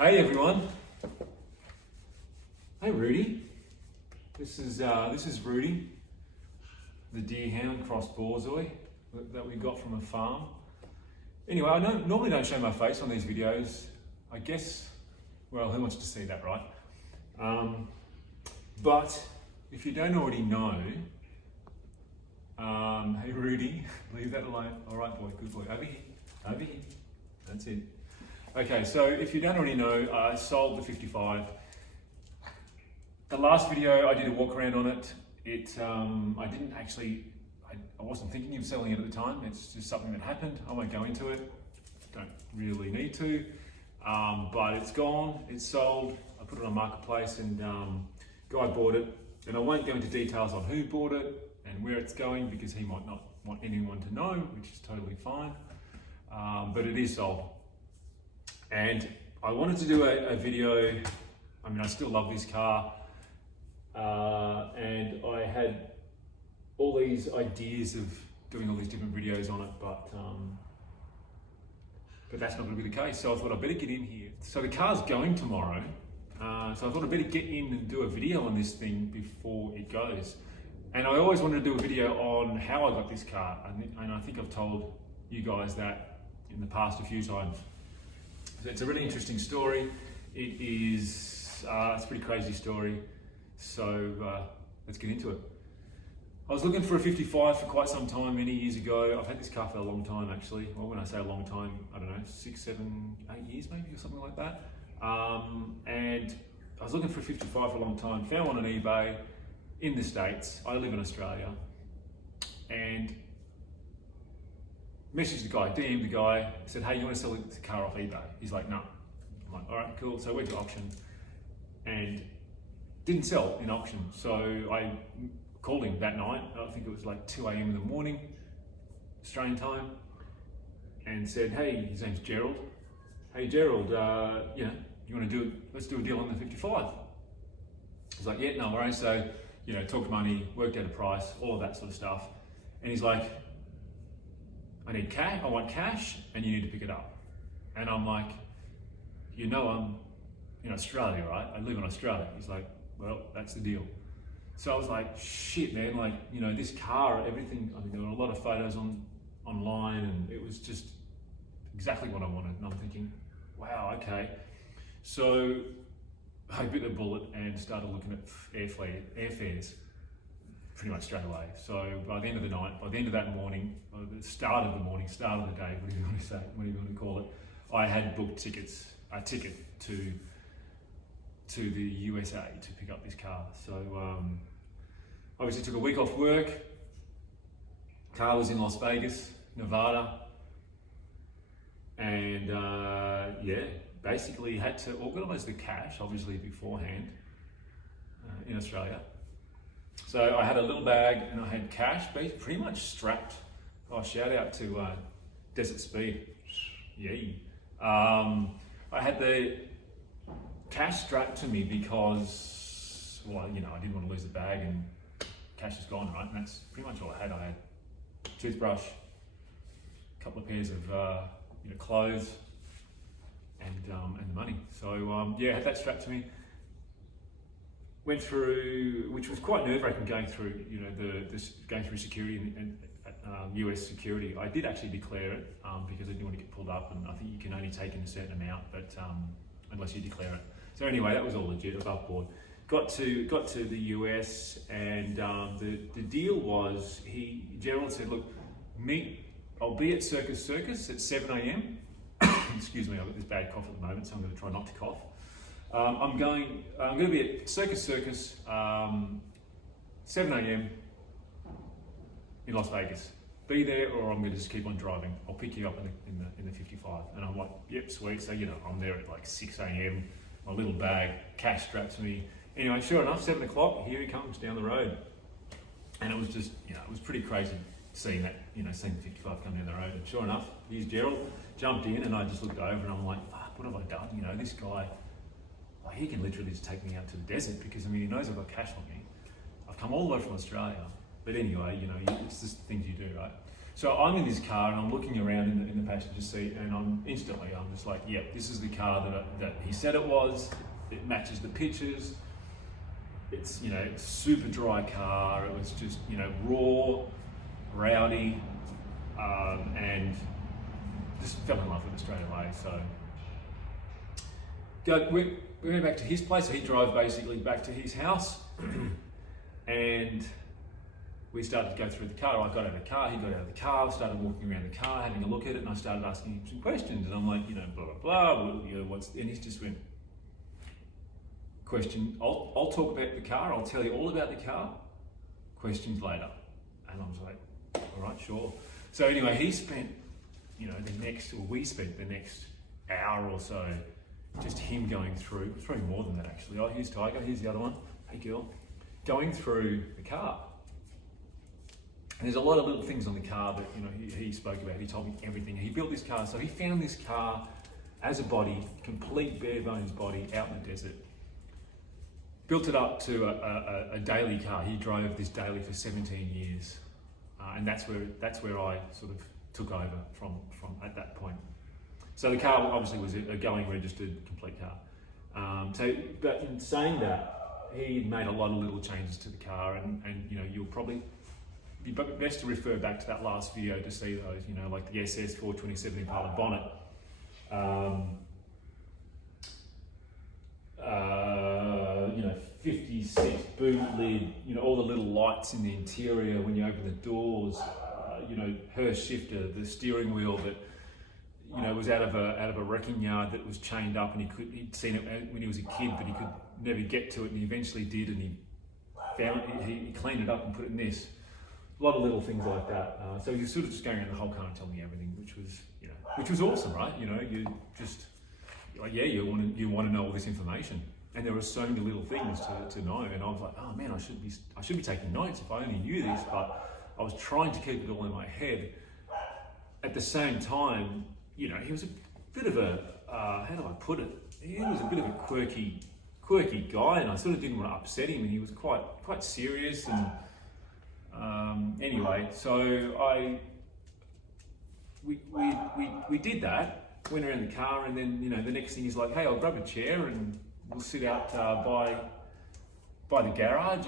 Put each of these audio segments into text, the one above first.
Hey everyone. Hey Rudy. This is Rudy, the deerhound cross borzoi that we got from a farm. Anyway, I normally don't show my face on these videos. I guess, well, who wants to see that, right? But if you don't already know, hey Rudy, leave that alone. All right, boy, good boy. Over here. That's it. Okay, so if you don't already know, I sold the 55. The last video I did a walk around on it. I wasn't thinking of selling it at the time. It's just something that happened. I won't go into it. Don't really need to. But it's gone. It's sold. I put it on Marketplace, and guy bought it. And I won't go into details on who bought it and where it's going because he might not want anyone to know, which is totally fine. But it is sold. And I wanted to do a video. I mean, I still love this car. And I had all these ideas of doing all these different videos on it, but that's not going to be the case. So I thought I'd better get in here. So the car's going tomorrow. So I thought I'd better get in and do a video on this thing before it goes. And I always wanted to do a video on how I got this car. And I think I've told you guys that in the past a few times. So it's a really interesting story. It's a pretty crazy story. So let's get into it. I was looking for a 55 for quite some time, many years ago. I've had this car for a long time actually. Well, when I say a long time, I don't know, 6, 7, 8 years maybe or something like that. And I was looking for a 55 for a long time. Found one on eBay in the States. I live in Australia. And messaged the guy, DM'd the guy, said, hey, you want to sell the car off eBay? He's like, no. I'm like, all right, cool. So I went to auction and didn't sell in auction. So I called him that night. I think it was like 2 a.m. in the morning, Australian time, and said, hey, his name's Gerald. Hey, Gerald, you want to do it? Let's do a deal on the 55. I was like, yeah, no worries. So, talked money, worked out a price, all of that sort of stuff. And he's like, I need cash, I want cash, and you need to pick it up. And I'm like, I'm in Australia, right? I live in Australia. He's like, well, that's the deal. So I was like, shit, man, this car, everything, I mean, there were a lot of photos online, and it was just exactly what I wanted. And I'm thinking, wow, okay. So I bit the bullet and started looking at airfares pretty much straight away. So by the end of the night, by the end of that morning, the start of the day, whatever you want to say, whatever you want to call it, I had booked a ticket to the USA to pick up this car. So obviously took a week off work. Car was in Las Vegas, Nevada. And basically had to organise the cash, obviously beforehand, in Australia. So I had a little bag and I had cash pretty much strapped. Oh, shout out to Desert Speed. Yay. I had the cash strapped to me because, I didn't want to lose the bag, and cash is gone, right? And that's pretty much all I had. I had toothbrush, a couple of pairs of clothes, and the money. So I had that strapped to me. Went through, which was quite nerve-wracking, going through, going through security and US security. I did actually declare it because I didn't want to get pulled up, and I think you can only take in a certain amount, but unless you declare it. So anyway, that was all legit, above board. Got to the US, and the deal was, Gerald said, look, I'll be at Circus at 7 a.m. Excuse me, I've got this bad cough at the moment, so I'm going to try not to cough. I'm going to be at Circus 7 a.m. in Las Vegas. Be there, or I'm going to just keep on driving. I'll pick you up in the 55. And I'm like, yep, sweet. So I'm there at like 6 a.m. My little bag, cash strapped to me. Anyway, sure enough, 7 o'clock, here he comes down the road. And it was just, it was pretty crazy seeing that, seeing the 55 come down the road. And sure enough, here's Gerald, jumped in, and I just looked over and I'm like, fuck, what have I done? This guy, he can literally just take me out to the desert because, he knows I've got cash on me. I've come all the way from Australia. But anyway, it's just things you do, right? So I'm in this car and I'm looking around in the passenger seat, and I'm just like, yep, this is the car that he said it was. It matches the pictures. It's, you know, super dry car. It was just, you know, raw, rowdy, and just fell in love with it straight away. So we went back to his place. So he drove basically back to his house, and we started to go through the car. I got out of the car, he got out of the car, started walking around the car, having a look at it, and I started asking him some questions. And I'm like, you know, blah, blah, blah, you know, and he just went, question, I'll talk about the car, I'll tell you all about the car, questions later. And I was like, all right, sure. So anyway, we spent the next hour or so, just him going through, it's probably more than that actually. Oh, here's Tiger, here's the other one, hey girl. Going through the car. And there's a lot of little things on the car that, you know, he spoke about. He told me everything. He built this car, so he found this car as a body, complete bare bones body, out in the desert. Built it up to a daily car. He drove this daily for 17 years, and that's where I sort of took over from at that point. So the car obviously was a going registered complete car. But in saying that, he made a lot of little changes to the car, and you know, you'll probably be best to refer back to that last video to see those, you know, like the SS 427 Impala bonnet. You know, 56 boot lid, you know, all the little lights in the interior when you open the doors, you know, her shifter, the steering wheel that, you know, was out of a wrecking yard that was chained up, and he'd seen it when he was a kid, but he could never get to it, and he eventually did, and he found it, he cleaned it up and put it in this. A lot of little things like that. So he was sort of just going around the whole car and telling me everything, which was awesome, right? You know, you just, like, yeah, you want to know all this information, and there were so many little things to know. And I was like, oh man, I should be taking notes if I only knew this. But I was trying to keep it all in my head. At the same time, you know, he was a bit of a how do I put it? He was a bit of a quirky guy, and I sort of didn't want to upset him. And he was quite serious. And anyway, so we did that. Went around the car, and then, you know, the next thing is like, hey, I'll grab a chair and we'll sit out by the garage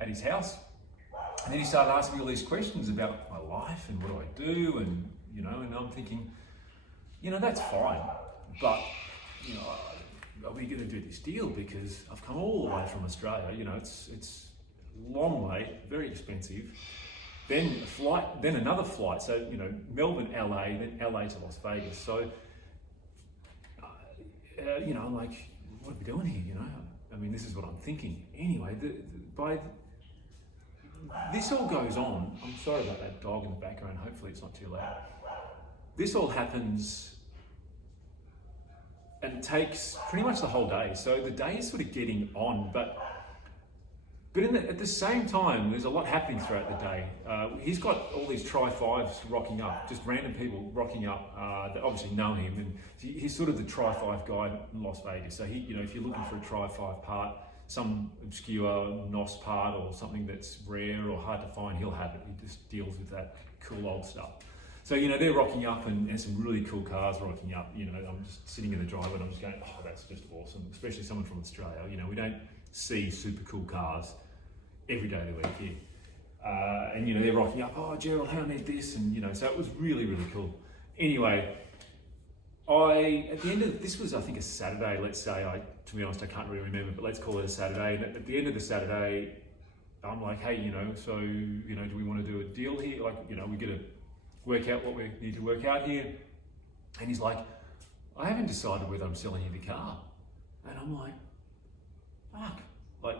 at his house. And then he started asking me all these questions about my life and what do I do, and, you know, and I'm thinking, you know, that's fine, but, you know, are we going to do this deal? Because I've come all the way from Australia. You know, it's a long way, very expensive. Then a flight, then another flight. So, you know, Melbourne, LA, then LA to Las Vegas. So, you know, I'm like, what are we doing here? You know, I mean, this is what I'm thinking. Anyway, this all goes on. I'm sorry about that dog in the background. Hopefully it's not too loud. This all happens, and it takes pretty much the whole day. So the day is sort of getting on, but at the same time, there's a lot happening throughout the day. He's got all these Tri-5s rocking up, just random people rocking up that obviously know him, and he's sort of the Tri-5 guy in Las Vegas. So he, you know, if you're looking for a Tri-5 part, some obscure NOS part or something that's rare or hard to find, he'll have it. He just deals with that cool old stuff. So, you know, they're rocking up, and some really cool cars rocking up. You know, I'm just sitting in the driveway and I'm just going, oh, that's just awesome. Especially someone from Australia. You know, we don't see super cool cars every day of the week here. And, you know, they're rocking up, oh, Gerald, how I need this? And, you know, so it was really, really cool. Anyway, at the end of, this was, I think, a Saturday, let's say, to be honest, I can't really remember, but let's call it a Saturday. And at the end of the Saturday, I'm like, hey, you know, so, you know, do we want to do a deal here? Like, you know, we got to work out what we need to work out here. And he's like, I haven't decided whether I'm selling you the car. And I'm like, fuck, like,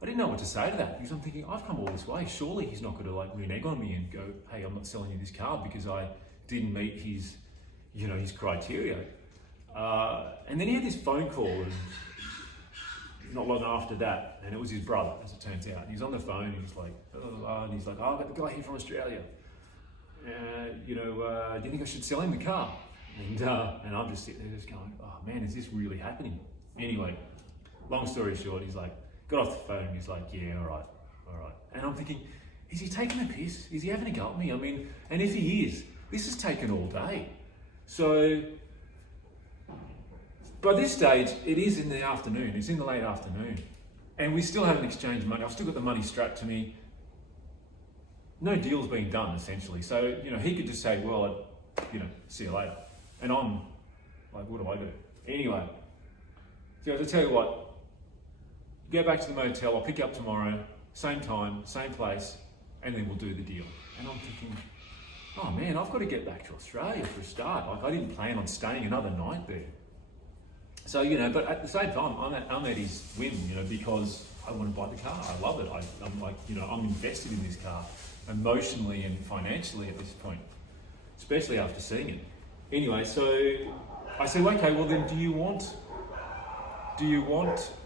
I didn't know what to say to that, because I'm thinking, I've come all this way. Surely he's not going to like renege on me and go, hey, I'm not selling you this car because I didn't meet his, you know, his criteria. And then he had this phone call, and not long after that, and it was his brother, as it turns out. And he's on the phone, and he's like, oh, I've got the guy here from Australia. You know, do you think I should sell him the car? And I'm just sitting there just going, oh man, is this really happening? Anyway, long story short, he's like, got off the phone, and he's like, yeah, all right. And I'm thinking, is he taking a piss? Is he having a go at me? I mean, and if he is, this has taken all day. So by this stage, it is in the afternoon. It's in the late afternoon. And we still haven't exchanged money. I've still got the money strapped to me. No deal's being done, essentially. So, he could just say, well, see you later. And I'm like, what do I do? Anyway, so I tell you what, go back to the motel, I'll pick you up tomorrow, same time, same place, and then we'll do the deal. And I'm thinking, oh man, I've got to get back to Australia for a start. Like, I didn't plan on staying another night there. So, but at the same time, I'm at his whim, because I want to buy the car. I love it. I'm like, I'm invested in this car emotionally and financially at this point, especially after seeing it. Anyway, so I said, okay, well then, do you want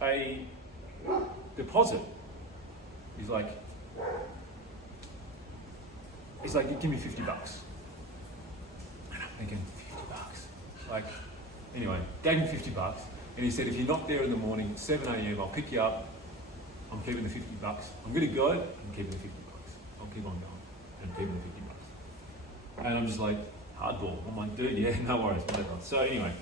a deposit? He's like, give me $50. And I'm thinking, $50? Like, anyway, gave him $50, and he said, if you're not there in the morning, 7 a.m, I'll pick you up. I'm keeping the $50. I'm gonna go, I'm keeping the $50. I'll keep on going, and I'm keeping the $50. And I'm just like, hardball. I'm like, dude, yeah, no worries, whatever. So anyway,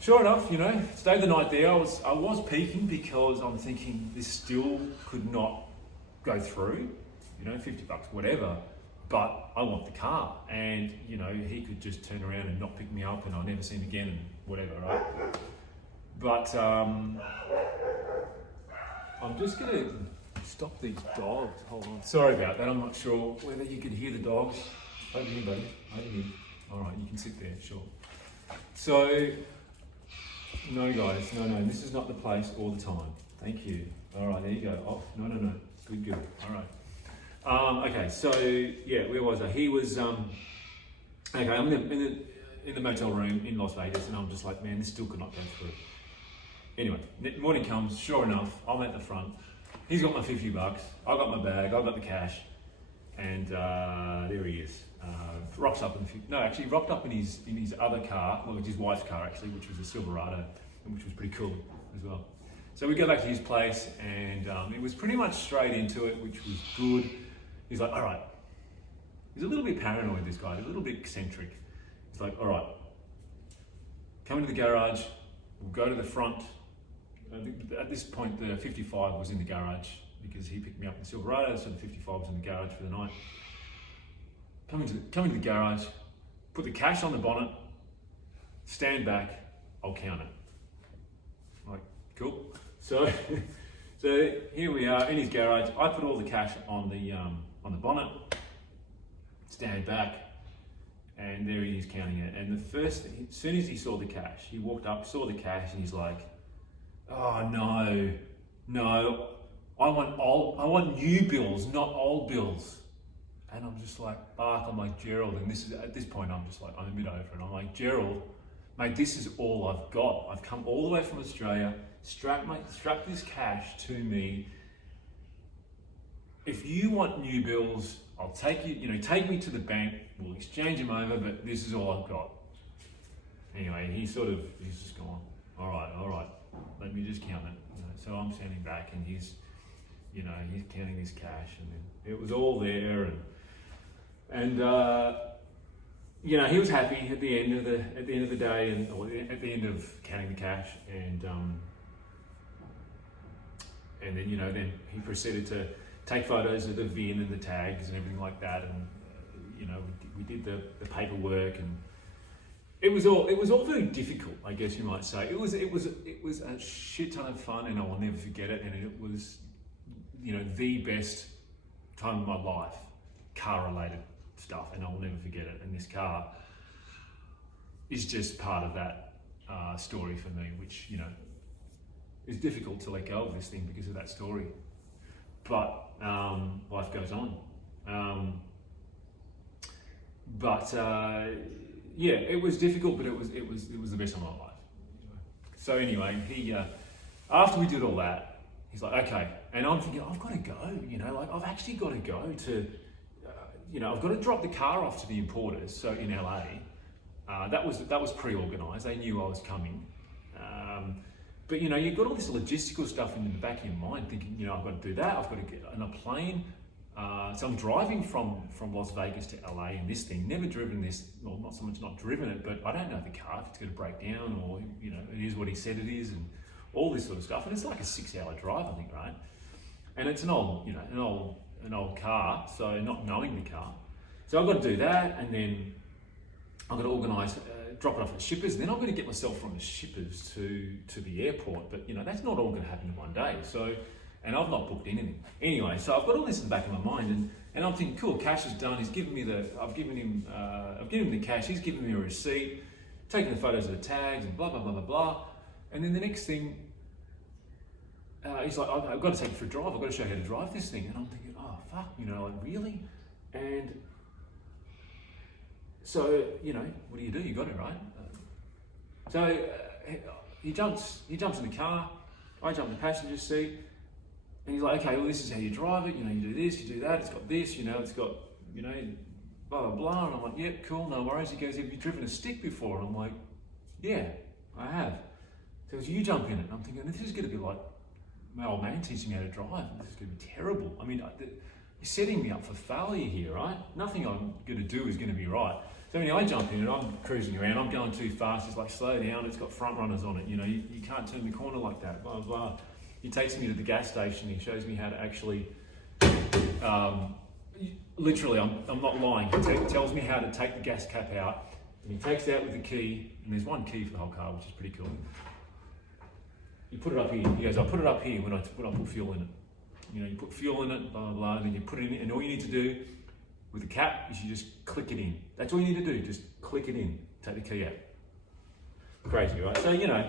sure enough, stayed the night there. I was peaking because I'm thinking this still could not go through, $50, whatever. But I want the car, and he could just turn around and not pick me up, and I'll never see him again, and whatever, right? But I'm just gonna stop these dogs. Hold on. Sorry about that. I'm not sure whether you can hear the dogs. Over here, buddy. Over here. All right, you can sit there. Sure. So, no, guys. No. This is not the place all the time. Thank you. All right, there you go. Oh, no. Good. All right. Okay, so yeah, where was I? He was okay. I'm in the motel room in Las Vegas, and I'm just like, man, this still could not go through. Anyway, morning comes. Sure enough, I'm at the front. He's got my $50. I got my bag. I got the cash, and there he is. Rocked up in his other car, well, it was his wife's car actually, which was a Silverado, which was pretty cool as well. So we go back to his place, and it was pretty much straight into it, which was good. He's like, all right. He's a little bit paranoid, this guy, a little bit eccentric. He's like, all right, come into the garage, we'll go to the front. At this point, the 55 was in the garage because he picked me up in the Silverado, so the 55 was in the garage for the night. Come into the garage, put the cash on the bonnet, stand back, I'll count it. I'm like, cool. So here we are in his garage. I put all the cash on the bonnet, stand back, and there he is counting it. And as soon as he saw the cash, he walked up, saw the cash, and he's like, "Oh no, I want new bills, not old bills." And I'm just like, I'm like, Gerald, and at this point, I'm just like, I'm a bit over it. I'm like, Gerald, mate, this is all I've got. I've come all the way from Australia, strap this cash to me. If you want new bills, I'll take take me to the bank, we'll exchange them over, but this is all I've got. Anyway, he's just gone, all right, let me just count it. So I'm standing back, and he's counting his cash, and then it was all there, and he was happy at the end of the day, or at the end of counting the cash, and then then he proceeded to take photos of the VIN and the tags and everything like that, and we did the paperwork, and it was all very difficult, I guess you might say. It was a shit ton of fun, and I will never forget it, and it was the best time of my life, car related stuff, and I will never forget it. And this car is just part of that story for me, which is difficult to let go of this thing because of that story. But life goes on. Yeah, it was difficult, but it was the best of my life. So anyway, he after we did all that, he's like, okay, and I'm thinking, I've got to go. I've actually got to go to. I've got to drop the car off to the importers. So in LA, that was pre-organised. They knew I was coming. But you've got all this logistical stuff in the back of your mind, thinking, I've got to do that. I've got to get on a plane. So I'm driving from Las Vegas to LA in this thing, never driven this, well, not so much not driven it, but I don't know the car, if it's going to break down or, you know, it is what he said it is and all this sort of stuff. And it's like a 6-hour drive, I think, right? And it's an old, you know, an old car, so not knowing the car. So I've got to do that, and then I've got to organise, drop it off at the shippers, and then I've got to get myself from the shippers to the airport. But, you know, that's not all going to happen in one day. So, and I've not booked anything. Anyway, so I've got all this in the back of my mind, and I'm thinking, cool, cash is done. He's given me I've given him the cash. He's given me a receipt, taking the photos of the tags, and blah blah blah blah blah. And then the next thing, he's like, I've got to take you for a drive. I've got to show you how to drive this thing. And I'm thinking, oh fuck, you know, like really? And so, you know, what do? You got it, right? So he jumps in the car. I jump in the passenger seat. And he's like, okay, well, this is how you drive it. You know, you do this, you do that. It's got this, you know, it's got, you know, blah, blah, blah. And I'm like, yep, cool, no worries. He goes, have you driven a stick before? And I'm like, yeah, I have. So he goes, you jump in it. And I'm thinking, this is going to be like my old man teaching me how to drive. This is going to be terrible. I mean, you're setting me up for failure here, right? Nothing I'm going to do is going to be right. So anyway, I jump in and I'm cruising around. I'm going too fast. It's like, slow down. It's got front runners on it. You know, you can't turn the corner like that, blah, blah, blah. He takes me to the gas station. He shows me how to actually, literally, I'm not lying. He tells me how to take the gas cap out. And he takes it out with the key. And there's one key for the whole car, which is pretty cool. You put it up here. He goes, I put it up here when I put fuel in it. You know, you put fuel in it, blah, blah, blah, and then you put it in. And all you need to do with the cap is you just click it in. That's all you need to do. Just click it in. Take the key out. Crazy, right? So, you know,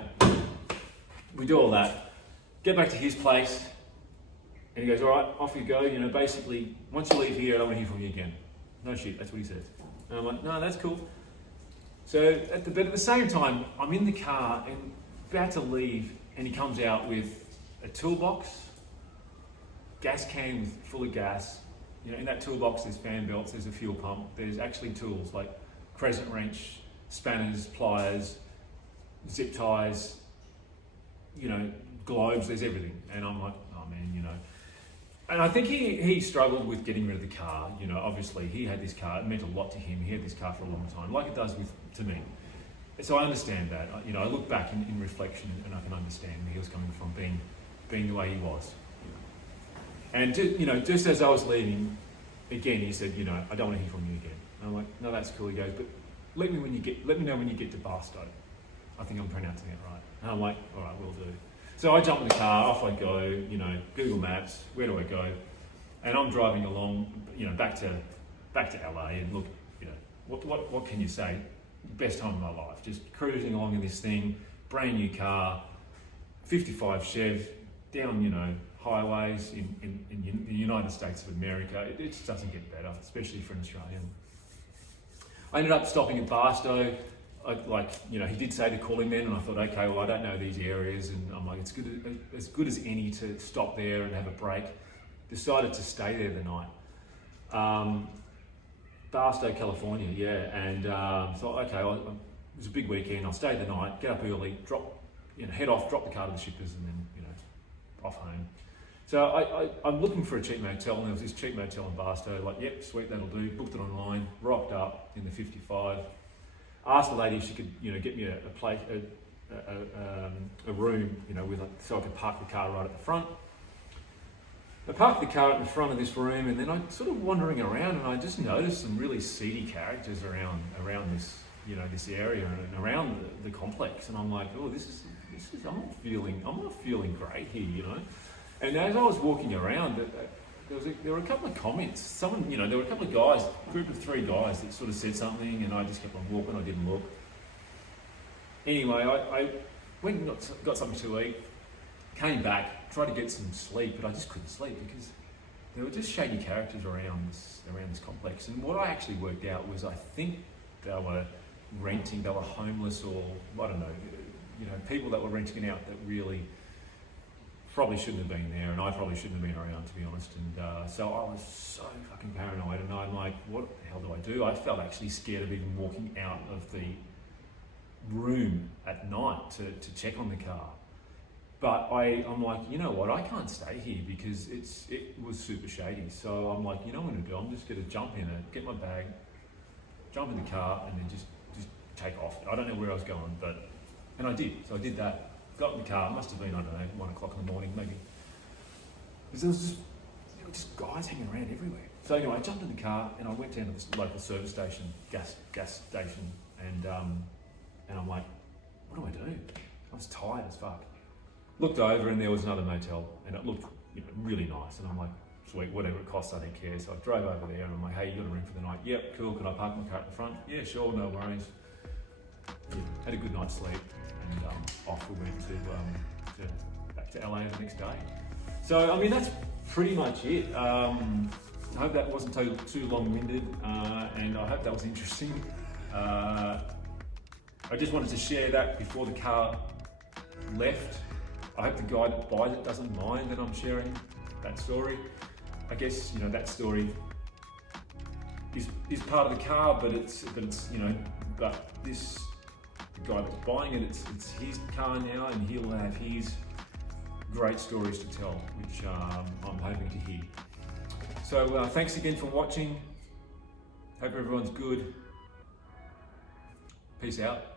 we do all that. Get back to his place, and he goes, all right, off you go. You know, basically, once you leave here, I don't want to hear from you again. No shit, that's what he says. And I'm like, no, that's cool. So, but at the same time, I'm in the car and about to leave, and he comes out with a toolbox, gas can full of gas. You know, in that toolbox, there's fan belts, there's a fuel pump, there's actually tools like crescent wrench, spanners, pliers, zip ties, you know, globes, there's everything. And I'm like, oh man, you know. And I think he struggled with getting rid of the car. You know, obviously he had this car, it meant a lot to him. He had this car for a long time, like it does to me. And so I understand that. You know, I look back in reflection and I can understand where he was coming from, being the way he was. And you know, just as I was leaving, again, he said, you know, I don't want to hear from you again. And I'm like, no, that's cool. He goes, but let me know when you get to Barstow. I think I'm pronouncing it right. And I'm like, all right, will do. So I jump in the car, off I go, you know, Google Maps, where do I go? And I'm driving along, you know, back to LA, and look, you know, what can you say? Best time of my life, just cruising along in this thing, brand new car, 55 Chev, down, you know, highways in the United States of America. It just doesn't get better, especially for an Australian. I ended up stopping at Barstow. You know, he did say to call him then, and I thought, okay, well, I don't know these areas, and I'm like, it's as good as any to stop there and have a break. Decided to stay there the night. Barstow, California, yeah, and thought, okay, it was a big weekend. I'll stay the night, get up early, head off, drop the car to the shippers, and then, you know, off home. So I'm looking for a cheap motel, and there was this cheap motel in Barstow. Like, yep, sweet, that'll do. Booked it online, rocked up in the 55. Asked the lady if she could, you know, get me a room, you know, so I could park the car right at the front. I parked the car at the front of this room, and then I sort of wandering around, and I just noticed some really seedy characters around this, you know, this area and around the complex. And I'm like, oh, I'm not feeling great here, you know. And as I was walking around, there were a couple of comments. There were a couple of guys, a group of 3 guys that sort of said something, and I just kept on walking. I didn't look. Anyway, I went and got something to eat, came back, tried to get some sleep, but I just couldn't sleep because there were just shady characters around this complex. And what I actually worked out was, I think they were homeless, or I don't know, you know, people that were renting it out that really probably shouldn't have been there, and I probably shouldn't have been around, to be honest. And so I was so fucking paranoid, and I'm like, what the hell do I do? I felt actually scared of even walking out of the room at night to check on the car. But I'm like, you know what, I can't stay here because it was super shady. So I'm like, you know what I'm gonna do? I'm just gonna jump in it, get my bag, jump in the car, and then just take off. I don't know where I was going, and I did. So I did that. Got in the car. Must have been, I don't know, 1 o'clock in the morning maybe. Because there was just guys hanging around everywhere. So anyway, I jumped in the car and I went down to this local service station, gas station, and I'm like, what do I do? I was tired as fuck. Looked over and there was another motel, and it looked really nice. And I'm like, sweet, whatever it costs, I don't care. So I drove over there and I'm like, hey, you got a room for the night? Yep, cool. Can I park my car at the front? Yeah, sure, no worries. Yeah, had a good night's sleep, and off we went to back to LA the next day. So I mean, that's pretty much it. I hope that wasn't too long-winded, and I hope that was interesting. I just wanted to share that before the car left. I hope the guy that buys it doesn't mind that I'm sharing that story. I guess that story is part of the car, but it's but this, the guy that's buying it, it's his car now, and he'll have his great stories to tell, which I'm hoping to hear. So thanks again for watching. Hope everyone's good. Peace out.